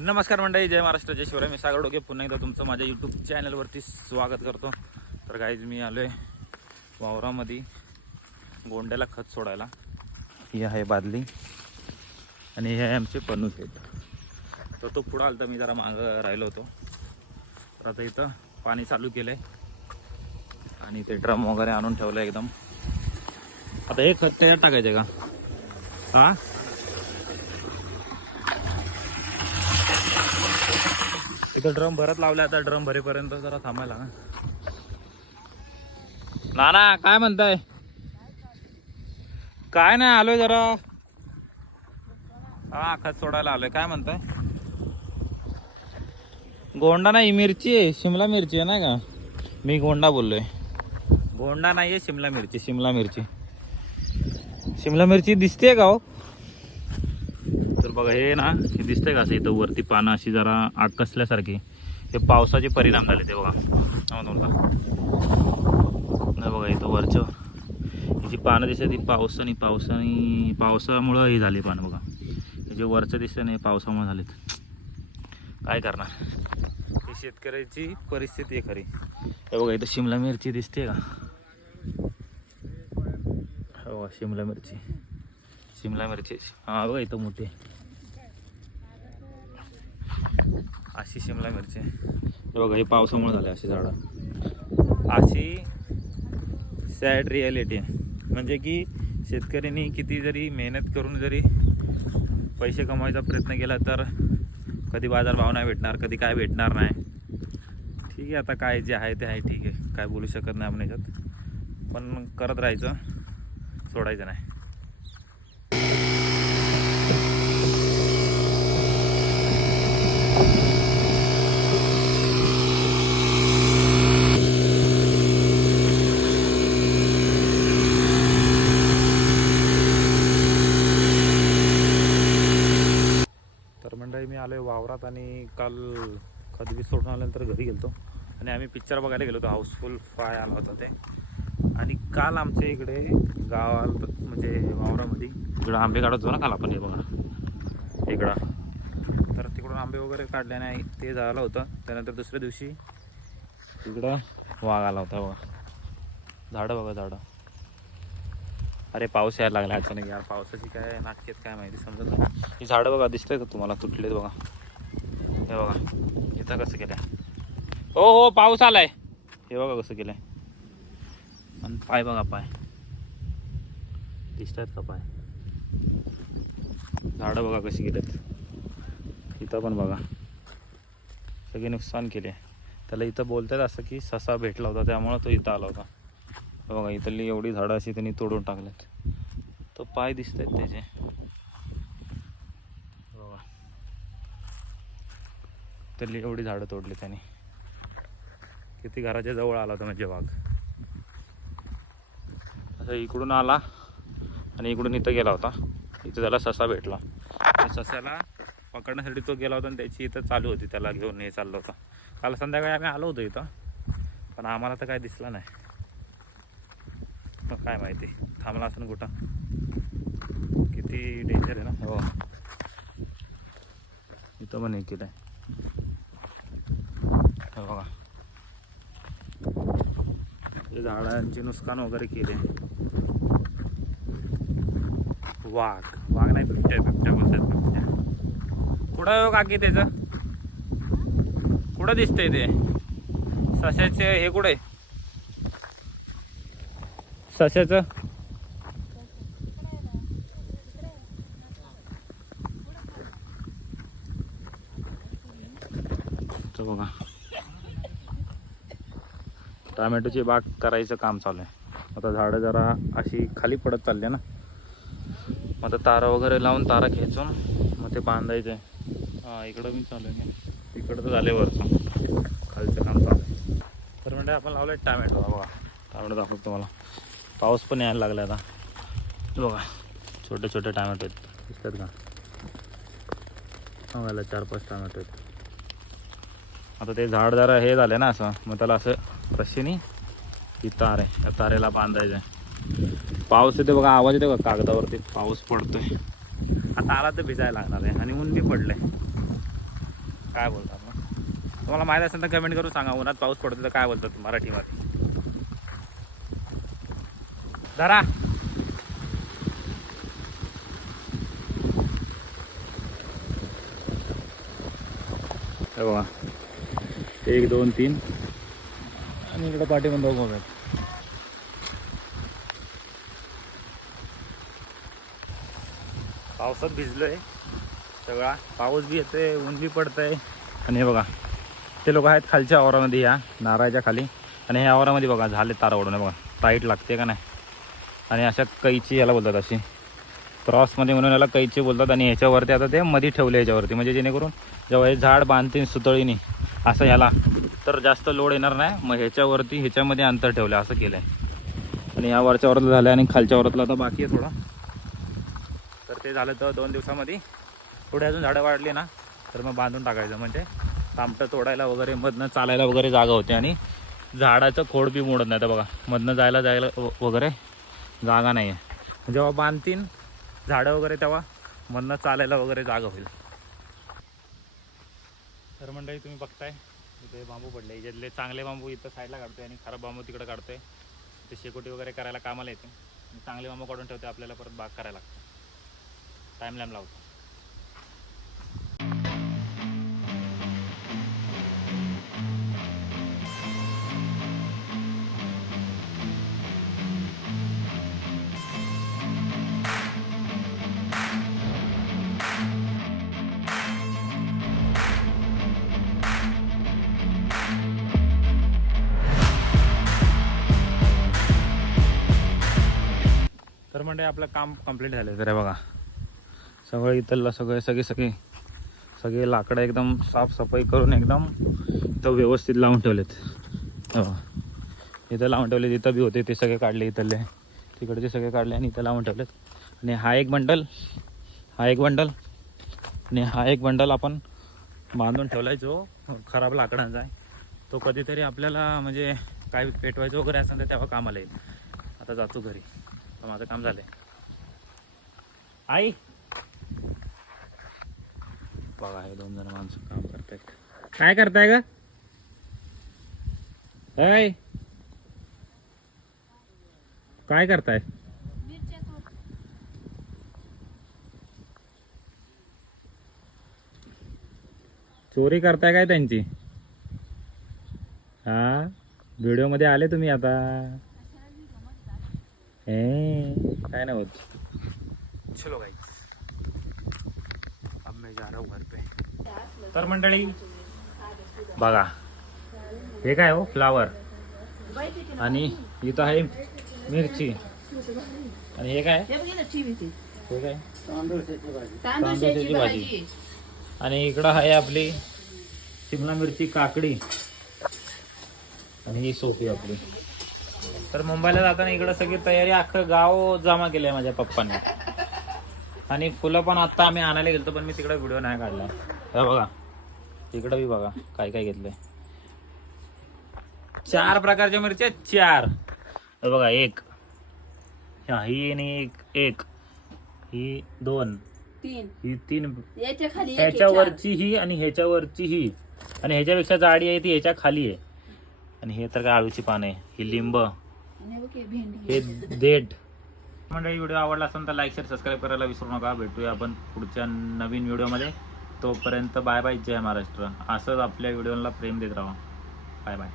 नमस्कार मंडळी जय महाराष्ट्र जय शिवराय. मी सागर डोके. पुन्हा एकदा तुमचं माझ्या यूट्यूब चॅनलवरती स्वागत करतो. तर काहीच मी आलो आहे वावरामध्ये गोंड्याला खत सोडायला. ही आहे बादली आणि हे आहे आमचे पन्नू आहेत. तर तो पुढं आला मी जरा मागं राहिलो होतो. तर आता इथं पाणी चालू केलं आहे आणि ते ड्रम वगैरे आणून ठेवलं एकदम. आता हे खत त्याच्यात टाकायचं का? हा? इथं ड्रम भरत लावले आता ड्रम भरेपर्यंत जरा थांबायला ना नाना काय म्हणताय? काय नाही आलोय जरा. हा खत सोडायला आलोय. काय म्हणताय? गोंडा नाही मिरची आहे शिमला मिरची आहे नाही का? मी गोंडा बोललोय. गोंडा नाही आहे शिमला मिरची. शिमला मिरची. शिमला मिरची दिसते का हो? बघा हे ना हे दिसतंय का असं इथं वरती पानं अशी जरा आग कसल्यासारखी? हे पावसाचे परिणाम झाले ते बघा. हा नाही बघा इथं वरचं. ही जी पानं दिसत ती पावसाने पावसाने पावसामुळं हे झाली पानं बघा. हे जे वरचं दिसतं नाही पावसामुळे झालेत. काय करणार? ही शेतकऱ्याची परिस्थिती आहे खरी. हे बघा इथं शिमला मिरची दिसते का? हो शिमला मिरची. शिमला मिरची. हां बघा इथं मोठी अशी शिमला मिरची. हे बघा हे पावसामुळे झाले अशी झाडं. अशी सॅड रियालिटी. आहे म्हणजे की शेतकऱ्यांनी किती जरी मेहनत करून जरी पैसे कमवायचा प्रयत्न केला तर कधी बाजार भाव नाही भेटणार कधी काय भेटणार नाही. ठीक आहे आता काय जे आहे ते आहे ठीक आहे. काय बोलू शकत नाही आपण याच्यात. पण करत राहायचं सोडायचं नाही तर मंडळी मी आलो आहे वावरात आणि काल खतबी सोडून आल्यानंतर घरी गेलतो. आणि आम्ही पिक्चर बघायला गेलो होतो. हाऊसफुल फाय आला होता ते. आणि काल आमच्या इकडे गावात म्हणजे वावरामध्ये. इकडं आंबे काढत होतो ना काल आपण हे बघा. इकडं. तर तिकडून आंबे वगैरे काढले आणि ते झालं होतं. त्यानंतर दुसऱ्या दिवशी इकडं वाघ आला होता बघा. झाडं बघा झाडं. अरे पाऊस यायला लागला अचानक यार पावसाची काय नाटकेत काय माहिती समजत नाही. ही झाडं बघा दिसतंय का तुम्हाला? तुटलेत बघा. हे बघा इथं कसं केलं हो हो पाऊस आलाय. हे बघा कसं केलंय. आणि पाय बघा पाय. दिसत आहेत का पाय? झाडं बघा कशी गेलेत इथं पण बघा. सगळे नुकसान केले त्याला इथं बोलतात असं की ससा भेटला होता त्यामुळं तो इथं आला होता. बघा इथली एवढी झाडं अशी त्यांनी तोडून टाकल्यात. तो पाय दिसत आहेत त्याचे बघा. इथली एवढी झाडं तोडली त्यांनी. किती घराच्या जवळ आला होता म्हणजे वाघ असं इकडून आला आणि इकडून इथं गेला होता. इथं त्याला ससा भेटला. ससाला पकडण्यासाठी तो गेला होता आणि त्याची इथं चालू होती. त्याला घेऊन हे चाललं होतं. काल संध्याकाळी आम्ही आलो होतो इथं. पण आम्हाला तर काय दिसला नाही. मग काय माहिती? थांबला असं कुठं? किती डेंजर आहे ना? हो. इथं पण केलं आहे. हे बघा. झाडांचे नुकसान वगैरे केले वाघ. वाघ नाही बिबट्या बिबट्या बोलतात बिबट्या. कुठं हो काकी त्याचं? कुठं दिसतंय ते? सशाचे हे कुठे सशाचं बघा. टोमॅटोची बाग करायचं काम चालू आहे. आता झाडं जरा अशी खाली पडत चालली आहे ना. मग आता तारा वगैरे लावून तारा खेचून मग ते बांधायचं. आहे हां इकडं मी चालू आहे इकडं तर झाले वरचं. खालचं काम चालू आहे. तर म्हणजे आपण लावलं आहे टॅमॅटो बघा. टॅमॅटो दाखवतो तुम्हाला. पाऊस पण यायला लागला आता. बघा छोटे छोटे टॅमॅटो आहेत. दिसतात का? बघायला चार पाच टॅमॅटो आहेत. आता ते झाड जरा हे झाले ना असं मग त्याला असं रशीनी ती तार आहे त्या तारेला बांधायचं आहे पाऊस येते बघा आवाज येतो का कागदावरती. पाऊस पडतोय. आता आला तर भिजायला लागणार आहे आणि ऊन बी पडलंय. काय बोलतात मग? तुम्हाला माहीत असेल तर कमेंट करून सांगा. उन्हात पाऊस पडतो तर काय बोलतात मराठीमध्ये? धरा. हे बघा. एक दोन तीन. आणि इकडे पाठी पण दोघं पावसात भिजलोय सगळा. पाऊस बी येतोय ऊन बी पडतंय. आणि हे बघा ते लोक आहेत खालच्या आवारामध्ये या नारळाच्या खाली. आणि ह्या आवारामध्ये बघा झाले तारा ओढून. बघा टाईट लागते का नाही? आणि अशा कैची याला बोलतात अशी. क्रॉसमध्ये म्हणून याला कैची बोलतात आणि ह्याच्यावरती आता ते मध्ये ठेवले ह्याच्यावरती म्हणजे जेणेकरून जेव्हा हे झाड बांधतील सुतळीने असं ह्याला तर जास्त लोड येणार नाही. मग ह्याच्यावरती ह्याच्यामध्ये अंतर ठेवलं असं केलं आहे आणि या वरच्या वरातलं झालं आणि खालच्या वरातलं आता बाकी आहे थोडा. तर ते झालं तर दोन दिवसामध्ये थोडी अजून झाडं वाढली ना तर मग बांधून टाकायचं. म्हणजे तामटं तोडायला वगैरे मधनं चालायला वगैरे जागा होते आणि झाडाचं खोड बी मोडत नाही. तर बघा मधनं जायला जायला व- वगैरे जागा नाही आहे जेव्हा बांधतील झाडं वगैरे तेव्हा मधनं चालायला वगैरे जागा होईल. तर मंडळी तुम्ही बघताय इथे बांबू पडले. याच्यातले चांगले बांबू इथं साईडला काढतोय आणि खराब बांबू तिकडे काढतोय. ते शेकोटी वगैरे करायला कामाला येते. आणि चांगले बांबू काढून ठेवते आपल्याला परत बाग करायला लागतं. टाईम लॅम लावतो. तर म्हणजे आपलं काम कंप्लीट झालं तर बघा. सगळं इथलं सगळे सगळे सगळे सगळे लाकडं एकदम साफसफाई करून एकदम इथं व्यवस्थित लावून ठेवलेत. हो. इथं लावून ठेवले इथं बी होते ते सगळे काढले इथले. तिकडचे सगळे काढले आणि इथं लावून ठेवलेत. आणि हा एक बंडल हा एक बंडल आणि हा एक बंडल आपण बांधून ठेवलाय जो खराब लाकडांचा आहे. तो कधीतरी आपल्याला म्हणजे काय पेटवायचं वगैरे असेल तर तेव्हा कामाला येईल. आता जातो घरी. माझं काम झालंय. आई. बघा हे दोन जण माणसं काम करतायत. काय करताय का काय काय करताय? चोरी करताय काय त्यांची? हा? व्हिडिओमध्ये आले तुम्ही आता? काय नाही होत चलो भाई अब मैं जा रहा हूँ घर पे. तर मंडळी बघा हे काय हो? फ्लावर आणि इथं आहे मिरची. आणि हे काय? हे काय? तांदूळची भाजी. आणि इकडं आहे आपली शिमला मिरची काकडी. आणि ही सोपी आपली. तर मुंबईला जाताना इकडं सगळी तयारी अख्खं गाव जमा केलंय माझ्या पप्पांनी. आणि फुलं पण आता आम्ही आणायला गेलतो पण मी तिकडे व्हिडिओ नाही काढला. बघा. तिकडं बी बघा काय काय घेतलंय. चार प्रकारच्या मिरच्या चार. बघा एक. हा, ही आणि एक एक. ही दोन. तीन. ही तीन. ह्याच्यावरची ही आणि ह्याच्यावरची ही. आणि ह्याच्यापेक्षा जाडी आहे ती ह्याच्या खाली आहे. आणि हे तर काय आळूची पान आहे. ही लिंब. हे देठ. मंडळी व्हिडिओ आवडला असेल तर लाईक शेअर सबस्क्राईब करायला विसरू नका. भेटूया आपण पुढच्या नवीन व्हिडिओमध्ये. तोपर्यंत बाय बाय. जय महाराष्ट्र. असंच आपल्या व्हिडिओला प्रेम देत राहा. Bye bye.